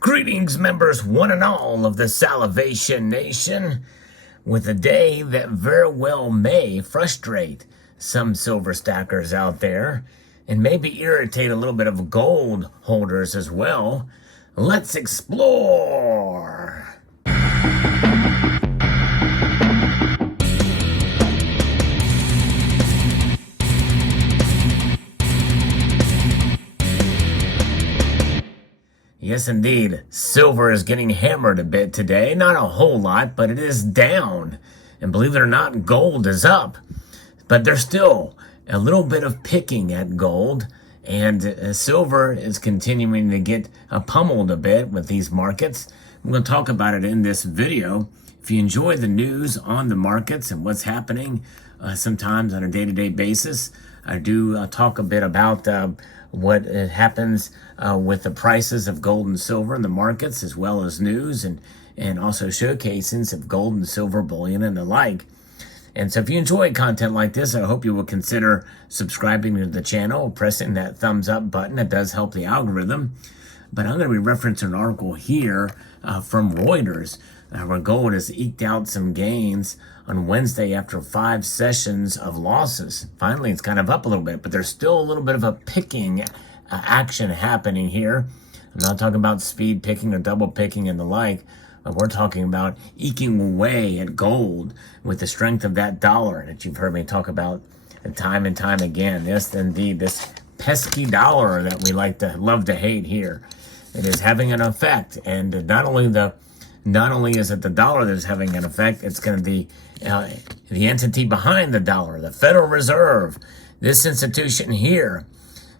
Greetings, members one and all of the Salivation Nation, with a day that very well may frustrate some silver stackers out there and maybe irritate a little bit of gold holders as well. Let's explore. Yes, indeed. Silver is getting hammered a bit today. Not a whole lot, but it is down. And believe it or not, gold is up. But there's still a little bit of picking at gold. And silver is continuing to get pummeled a bit with these markets. I'm going to talk about it in this video. If you enjoy the news on the markets and what's happening sometimes on a day-to-day basis, I do talk a bit about what happens with the prices of gold and silver in the markets, as well as news and also showcasings of gold and silver bullion and the like. And so if you enjoy content like this, I hope you will consider subscribing to the channel, pressing that thumbs up button. It does help the algorithm. But I'm going to be referencing an article here from Reuters, where gold has eked out some gains on Wednesday after 5 sessions of losses. Finally, it's kind of up a little bit, but there's still a little bit of a picking action happening here. I'm not talking about speed picking or double picking and the like, but we're talking about eking away at gold with the strength of that dollar that you've heard me talk about time and time again. Yes, indeed, this pesky dollar that we love to hate here. It is having an effect, and not only is it the dollar that's having an effect, it's going to be the entity behind the dollar, the Federal Reserve. This institution here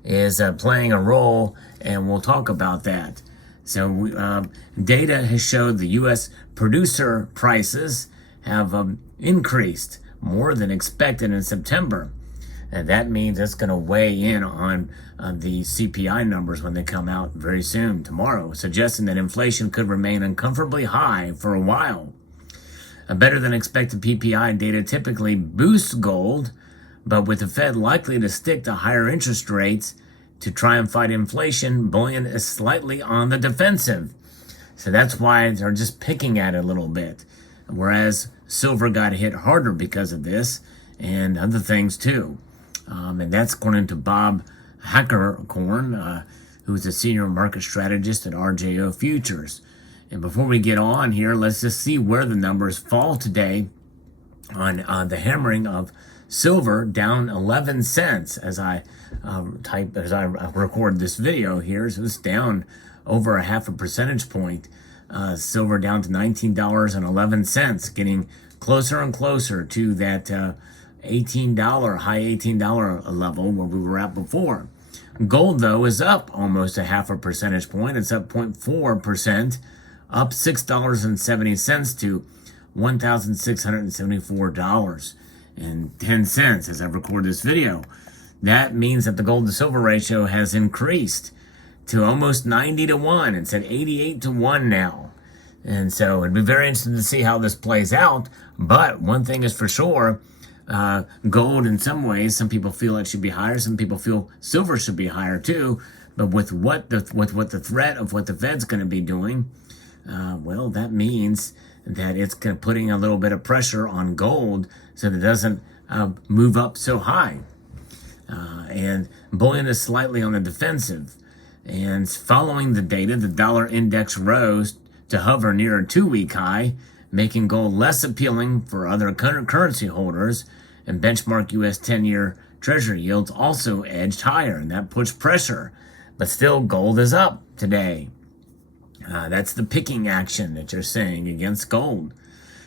is playing a role, and we'll talk about that. So data has showed the U.S. producer prices have increased more than expected in September. And that means it's going to weigh in on the CPI numbers when they come out very soon, tomorrow, suggesting that inflation could remain uncomfortably high for a while. A better than expected PPI data typically boosts gold, but with the Fed likely to stick to higher interest rates to try and fight inflation, bullion is slightly on the defensive. So that's why they're just picking at it a little bit. Whereas silver got hit harder because of this and other things too. And that's according to Bob Hackercorn, who's a senior market strategist at RJO Futures. And before we get on here, let's just see where the numbers fall today on the hammering of silver, down 11 cents as I record this video here. So it's down over a half a percentage point. Silver down to $19.11, getting closer and closer to that high $18 level where we were at before. Gold, though, is up almost a half a percentage point. It's up 0.4%, up $6.70 to $1,674.10 as I record this video. That means that the gold to silver ratio has increased to almost 90 to 1. It's at 88 to 1 now. And so it'd be very interesting to see how this plays out. But one thing is for sure, gold in some ways, some people feel it should be higher. Some people feel silver should be higher too. But with the threat of what the Fed's going to be doing, well, that means that it's putting a little bit of pressure on gold so that it doesn't move up so high. And bullion is slightly on the defensive. And following the data, the dollar index rose to hover near a 2-week high, making gold less appealing for other currency holders. And benchmark U.S. 10-year Treasury yields also edged higher, and that puts pressure. But still, gold is up today. That's the picking action that you're seeing against gold.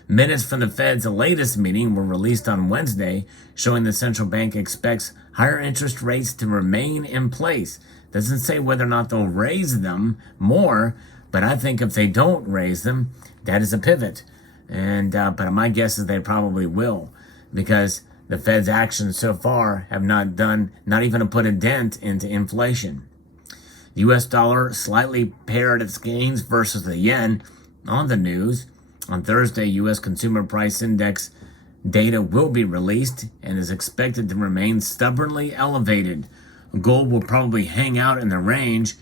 Minutes from the Fed's latest meeting were released on Wednesday, showing the central bank expects higher interest rates to remain in place. Doesn't say whether or not they'll raise them more, but I think if they don't raise them, that is a pivot. And but my guess is they probably will, because the Fed's actions so far have not even put a dent into inflation. The U.S. dollar slightly pared its gains versus the yen on the news. On Thursday, U.S. Consumer Price Index data will be released and is expected to remain stubbornly elevated. Gold will probably hang out in the range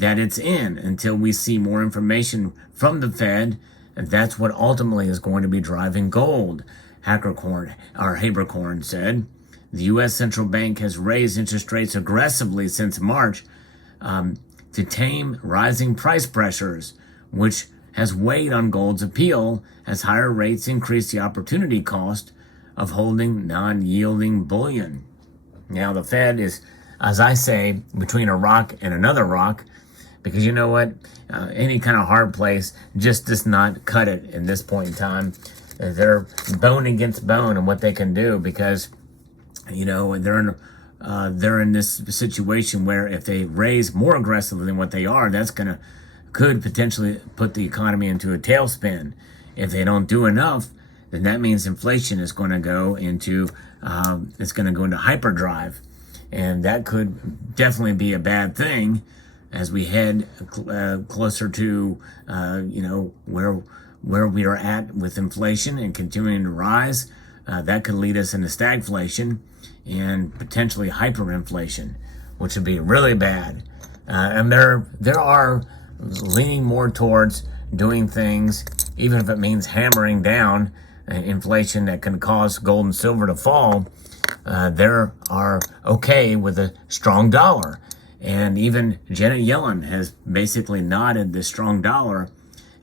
that it's in until we see more information from the Fed. And that's what ultimately is going to be driving gold. Habercorn said, the U.S. Central Bank has raised interest rates aggressively since March to tame rising price pressures, which has weighed on gold's appeal as higher rates increase the opportunity cost of holding non-yielding bullion. Now, the Fed is, as I say, between a rock and another rock, because you know what? Any kind of hard place just does not cut it in this point in time. They're bone against bone and what they can do, because, you know, they're in this situation where if they raise more aggressively than what they are, that's could potentially put the economy into a tailspin. If they don't do enough, then that means inflation is going to go into hyperdrive, and that could definitely be a bad thing as we head closer to where we are at with inflation and continuing to rise. That could lead us into stagflation and potentially hyperinflation, which would be really bad. And there are leaning more towards doing things, even if it means hammering down inflation that can cause gold and silver to fall. They are okay with a strong dollar. And even Janet Yellen has basically nodded the strong dollar,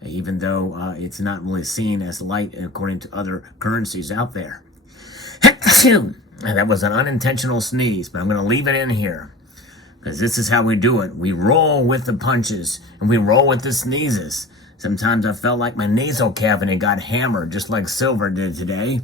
even though it's not really seen as light according to other currencies out there. And that was an unintentional sneeze, but I'm going to leave it in here, because this is how we do it. We roll with the punches, and we roll with the sneezes. Sometimes I felt like my nasal cavity got hammered, just like silver did today.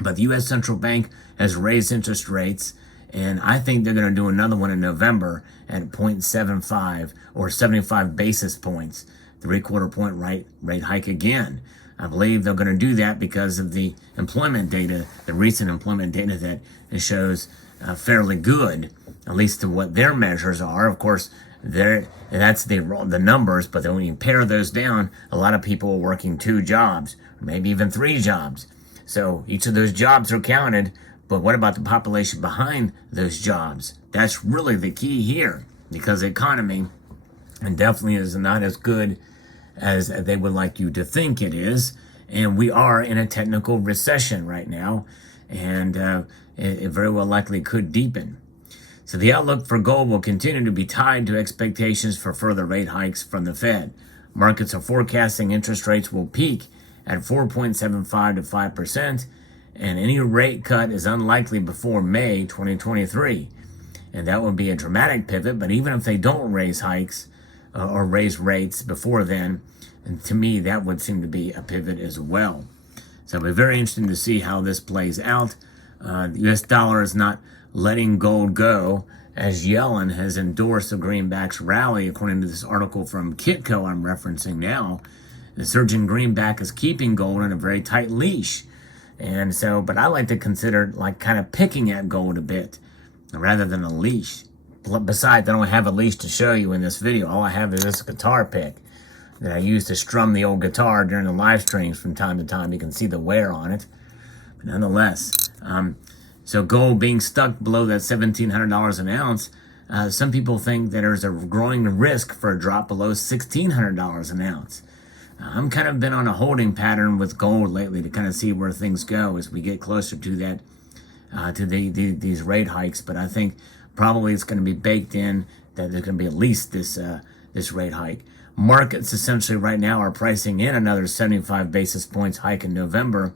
But the U.S. Central Bank has raised interest rates, and I think they're going to do another one in November at 0.75 or 75 basis points, 3/4 point rate hike again. I believe they're going to do that because of the employment data, the recent employment data that shows fairly good, at least to what their measures are. Of course, that's the numbers, but then when you pare those down, a lot of people are working 2 jobs, or maybe even 3 jobs. So each of those jobs are counted, but what about the population behind those jobs? That's really the key here, because the economy definitely is not as good as they would like you to think it is. And we are in a technical recession right now, and it very well likely could deepen. So the outlook for gold will continue to be tied to expectations for further rate hikes from the Fed. Markets are forecasting interest rates will peak at 4.75 to 5%, and any rate cut is unlikely before May 2023. And that would be a dramatic pivot, but even if they don't raise hikes or raise rates before then, and to me, that would seem to be a pivot as well. So it'll be very interesting to see how this plays out. The U.S. dollar is not letting gold go, as Yellen has endorsed the greenback's rally, according to this article from Kitco I'm referencing now. The surging greenback is keeping gold in a very tight leash. And so, but I like to consider like kind of picking at gold a bit rather than a leash. Besides, I don't have a leash to show you in this video. All I have is this guitar pick that I use to strum the old guitar during the live streams from time to time. You can see the wear on it. But nonetheless, so gold being stuck below that $1,700 an ounce, some people think that there's a growing risk for a drop below $1,600 an ounce. I'm kind of been on a holding pattern with gold lately to kind of see where things go as we get closer to that, these rate hikes. But I think probably it's going to be baked in that there's going to be at least this rate hike. Markets essentially right now are pricing in another 75 basis points hike in November,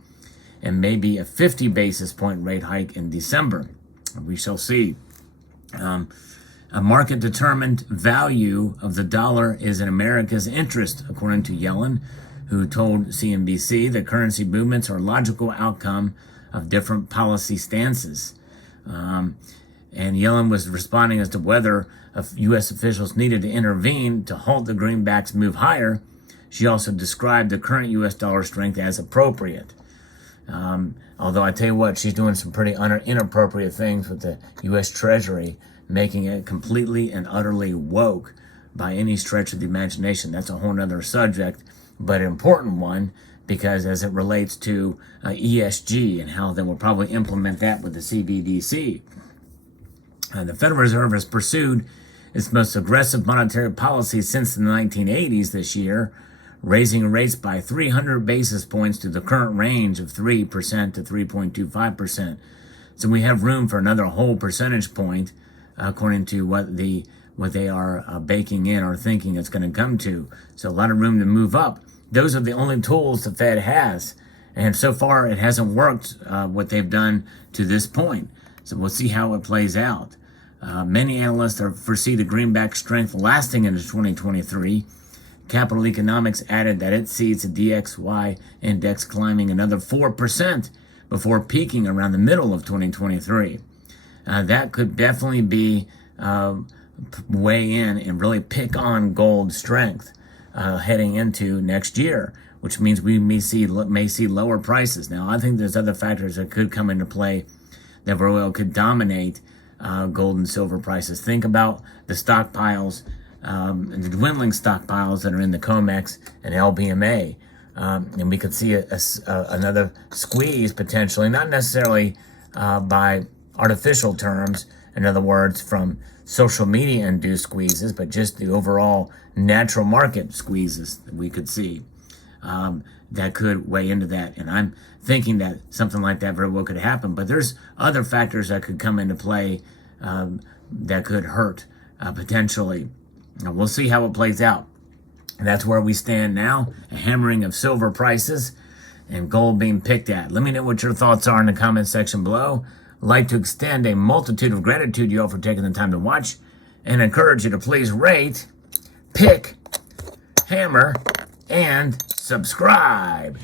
and maybe a 50 basis point rate hike in December. We shall see. A market-determined value of the dollar is in America's interest, according to Yellen, who told CNBC that currency movements are a logical outcome of different policy stances. And Yellen was responding as to whether U.S. officials needed to intervene to halt the greenback's move higher. She also described the current U.S. dollar strength as appropriate. Although I tell you what, she's doing some pretty inappropriate things with the U.S. Treasury, making it completely and utterly woke by any stretch of the imagination. That's a whole other subject, but an important one, because as it relates to ESG and how they will probably implement that with the CBDC. The Federal Reserve has pursued its most aggressive monetary policy since the 1980s this year, raising rates by 300 basis points to the current range of 3% to 3.25%. So we have room for another whole percentage point, according to what they are baking in or thinking it's going to come to. So a lot of room to move up. Those are the only tools the Fed has. And so far, it hasn't worked what they've done to this point. So we'll see how it plays out. Many analysts foresee the greenback strength lasting into 2023. Capital Economics added that it sees the DXY index climbing another 4% before peaking around the middle of 2023. That could definitely be weigh in and really pick on gold strength heading into next year, which means we may see lower prices. Now, I think there's other factors that could come into play that very well could dominate gold and silver prices. Think about the stockpiles, the dwindling stockpiles that are in the COMEX and LBMA. And we could see another squeeze potentially, not necessarily by artificial terms, in other words, from social media induced squeezes, but just the overall natural market squeezes that we could see. That could weigh into that. And I'm thinking that something like that very well could happen. But there's other factors that could come into play that could hurt potentially. Now, we'll see how it plays out. And that's where we stand now, a hammering of silver prices and gold being picked at. Let me know what your thoughts are in the comment section below. I'd like to extend a multitude of gratitude to you all for taking the time to watch and encourage you to please rate, pick, hammer, and subscribe.